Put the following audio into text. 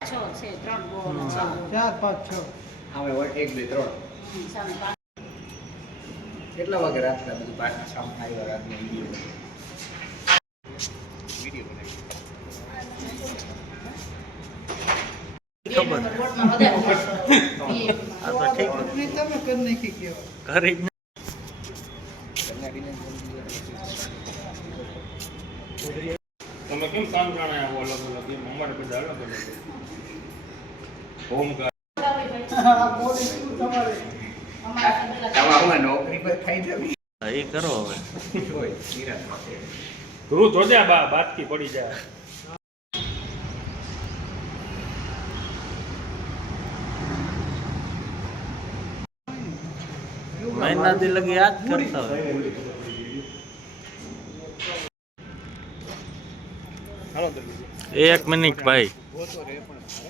છ છે 3 ગો 4 5 6 હવે 1 2 3 સામે 5 કેટલા વાગે રાત્રે બધું પાછા સામે આવ્યા રાતનો વિડીયો ખબર બોટમાં વધારે આ તો ઠીક તમે કરી નાખી કેવો કરી જ તમે કેમ કામ જાણે આવો અલગ અલગ એમ અમારે બધા અલગ અલગ હોમ આ બોડી શું તમારે આમાં નોકરી પર થઈ જવી એ કરો હવે હોય નિરાશ ધ્રુવ જોજે બા બાતકી પડી જાય મહિના દી લગી યાદ કરતા હોય હાલો 1 મિનિટ ભાઈ ગોતો રે પણ